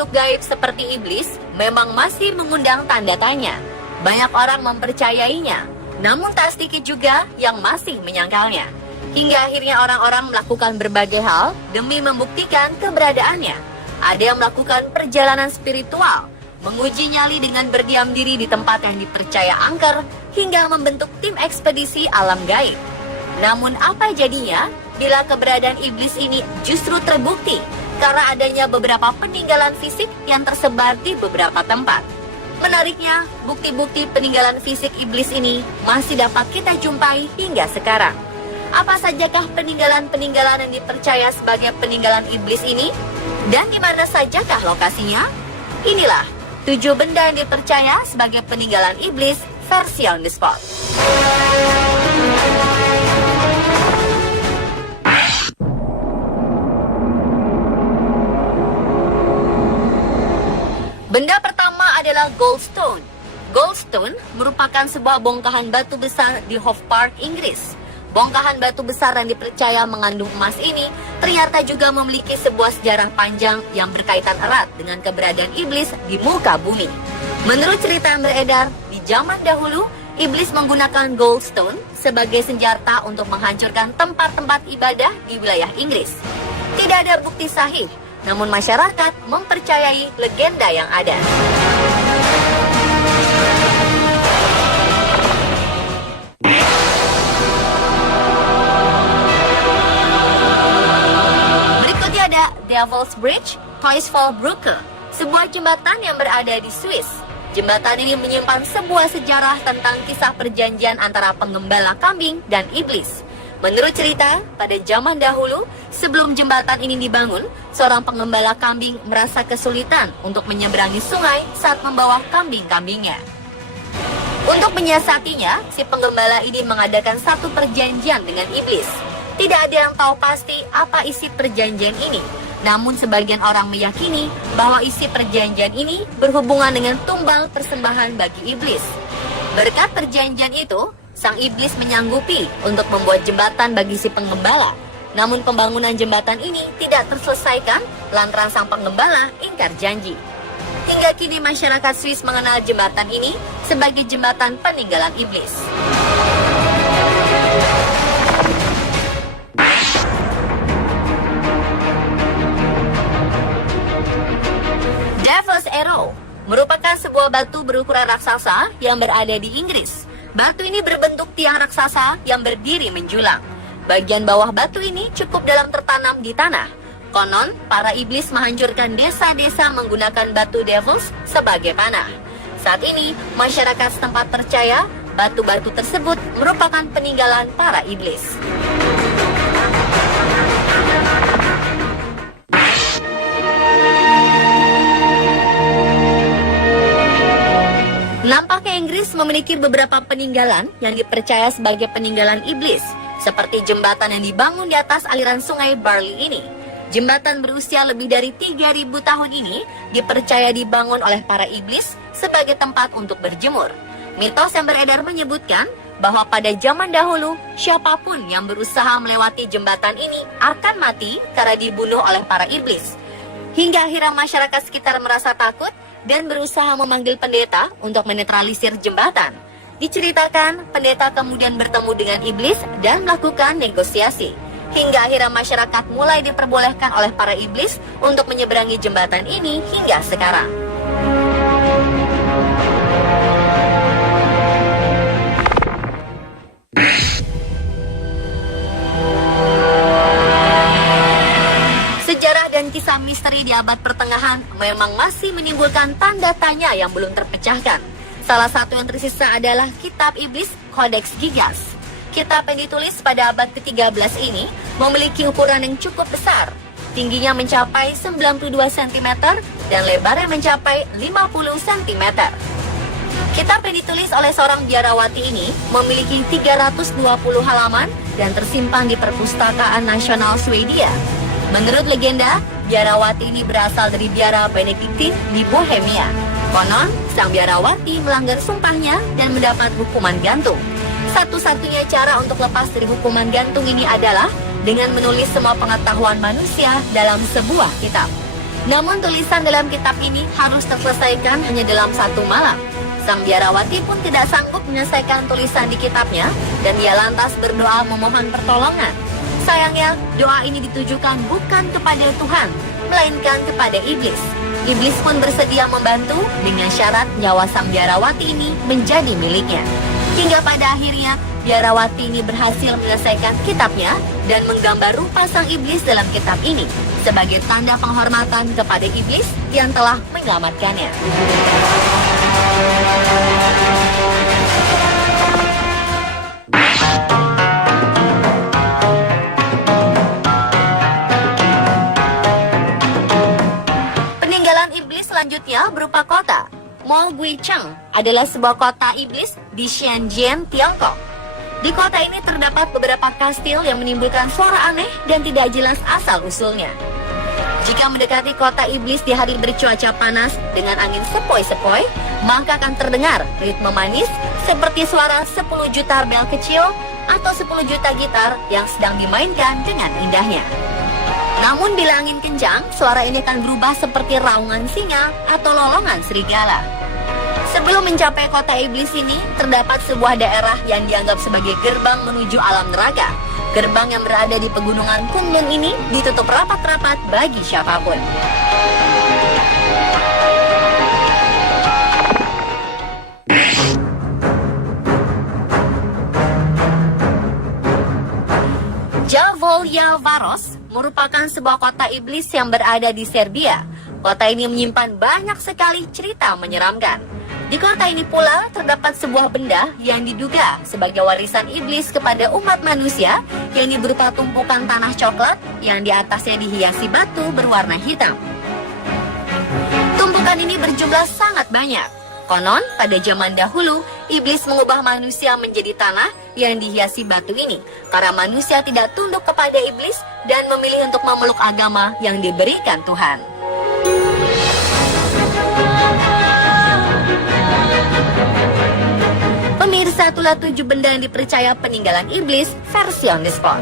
makhluk gaib seperti iblis memang masih mengundang tanda tanya. Banyak orang mempercayainya, namun tak sedikit juga yang masih menyangkalnya. Hingga akhirnya orang-orang melakukan berbagai hal demi membuktikan keberadaannya. Ada yang melakukan perjalanan spiritual, menguji nyali dengan berdiam diri di tempat yang dipercaya angker, hingga membentuk tim ekspedisi alam gaib. Namun apa jadinya bila keberadaan iblis ini justru terbukti karena adanya beberapa peninggalan fisik yang tersebar di beberapa tempat? Menariknya, bukti-bukti peninggalan fisik iblis ini masih dapat kita jumpai hingga sekarang. Apa sajakah peninggalan-peninggalan yang dipercaya sebagai peninggalan iblis ini? Dan di mana sajakah lokasinya? Inilah 7 benda yang dipercaya sebagai peninggalan iblis versi on the spot. Benda pertama adalah Goldstone. Goldstone merupakan sebuah bongkahan batu besar di Hove Park, Inggris. Bongkahan batu besar yang dipercaya mengandung emas ini ternyata juga memiliki sebuah sejarah panjang yang berkaitan erat dengan keberadaan iblis di muka bumi. Menurut cerita yang beredar, di zaman dahulu, iblis menggunakan Goldstone sebagai senjata untuk menghancurkan tempat-tempat ibadah di wilayah Inggris. Tidak ada bukti sahih, namun masyarakat mempercayai legenda yang ada. Berikutnya ada Devil's Bridge, Teufelsbrücke, sebuah jembatan yang berada di Swiss. Jembatan ini menyimpan sebuah sejarah tentang kisah perjanjian antara penggembala kambing dan iblis. Menurut cerita, pada zaman dahulu, sebelum jembatan ini dibangun, seorang penggembala kambing merasa kesulitan untuk menyeberangi sungai saat membawa kambing-kambingnya. Untuk menyiasatinya, si penggembala ini mengadakan satu perjanjian dengan iblis. Tidak ada yang tahu pasti apa isi perjanjian ini, namun sebagian orang meyakini bahwa isi perjanjian ini berhubungan dengan tumbal persembahan bagi iblis. Berkat perjanjian itu, sang iblis menyanggupi untuk membuat jembatan bagi si penggembala. Namun pembangunan jembatan ini tidak terselesaikan lantaran sang penggembala ingkar janji. Hingga kini masyarakat Swiss mengenal jembatan ini sebagai jembatan peninggalan iblis. Devil's Arrow merupakan sebuah batu berukuran raksasa yang berada di Inggris. Batu ini berbentuk tiang raksasa yang berdiri menjulang. Bagian bawah batu ini cukup dalam tertanam di tanah. Konon, para iblis menghancurkan desa-desa menggunakan batu Devils sebagai panah. Saat ini, masyarakat setempat percaya batu-batu tersebut merupakan peninggalan para iblis. Nampaknya Inggris memiliki beberapa peninggalan yang dipercaya sebagai peninggalan iblis, seperti jembatan yang dibangun di atas aliran sungai Barley ini. Jembatan berusia lebih dari 3.000 tahun ini dipercaya dibangun oleh para iblis sebagai tempat untuk berjemur. Mitos yang beredar menyebutkan bahwa pada zaman dahulu, siapapun yang berusaha melewati jembatan ini akan mati karena dibunuh oleh para iblis. Hingga akhirnya masyarakat sekitar merasa takut dan berusaha memanggil pendeta untuk menetralisir jembatan. Diceritakan, pendeta kemudian bertemu dengan iblis dan melakukan negosiasi. Hingga akhirnya masyarakat mulai diperbolehkan oleh para iblis untuk menyeberangi jembatan ini hingga sekarang. Sejarah dan kisah misteri di abad pertengahan memang masih menimbulkan tanda tanya yang belum terpecahkan. Salah satu yang tersisa adalah Kitab Iblis Codex Gigas. Kitab yang ditulis pada abad ke-13 ini memiliki ukuran yang cukup besar. Tingginya mencapai 92 cm dan lebarnya mencapai 50 cm. Kitab yang ditulis oleh seorang biarawati ini memiliki 320 halaman dan tersimpan di Perpustakaan Nasional Swedia. Menurut legenda, biarawati ini berasal dari biara Benediktin di Bohemia. Konon, sang biarawati melanggar sumpahnya dan mendapat hukuman gantung. Satu-satunya cara untuk lepas dari hukuman gantung ini adalah dengan menulis semua pengetahuan manusia dalam sebuah kitab. Namun tulisan dalam kitab ini harus terselesaikan hanya dalam 1 malam. Sang biarawati pun tidak sanggup menyelesaikan tulisan di kitabnya dan ia lantas berdoa memohon pertolongan. Sayangnya, doa ini ditujukan bukan kepada Tuhan, melainkan kepada iblis. Iblis pun bersedia membantu dengan syarat nyawa sang biarawati ini menjadi miliknya. Hingga pada akhirnya, biarawati ini berhasil menyelesaikan kitabnya dan menggambar rupa sang iblis dalam kitab ini sebagai tanda penghormatan kepada iblis yang telah menyelamatkannya. Peninggalan iblis selanjutnya berupa kota. Moguicheng adalah sebuah kota iblis di Shenzhen, Tiongkok. Di kota ini terdapat beberapa kastil yang menimbulkan suara aneh dan tidak jelas asal-usulnya. Jika mendekati kota iblis di hari bercuaca panas dengan angin sepoi-sepoi, maka akan terdengar ritme manis seperti suara 10 juta bel kecil atau 10 juta gitar yang sedang dimainkan dengan indahnya. Namun bila angin kencang, suara ini akan berubah seperti raungan singa atau lolongan serigala. Sebelum mencapai kota iblis ini, terdapat sebuah daerah yang dianggap sebagai gerbang menuju alam neraka. Gerbang yang berada di pegunungan Kunlun ini ditutup rapat-rapat bagi siapapun. Zavolya Varos merupakan sebuah kota iblis yang berada di Serbia. Kota ini menyimpan banyak sekali cerita menyeramkan. Di kota ini pula terdapat sebuah benda yang diduga sebagai warisan iblis kepada umat manusia, yakni berupa tumpukan tanah coklat yang di atasnya dihiasi batu berwarna hitam. Tumpukan ini berjumlah sangat banyak. Konon, pada zaman dahulu, iblis mengubah manusia menjadi tanah yang dihiasi batu ini, karena manusia tidak tunduk kepada iblis dan memilih untuk memeluk agama yang diberikan Tuhan. Pemirsa, itulah 7 benda yang dipercaya peninggalan iblis versi on the spot.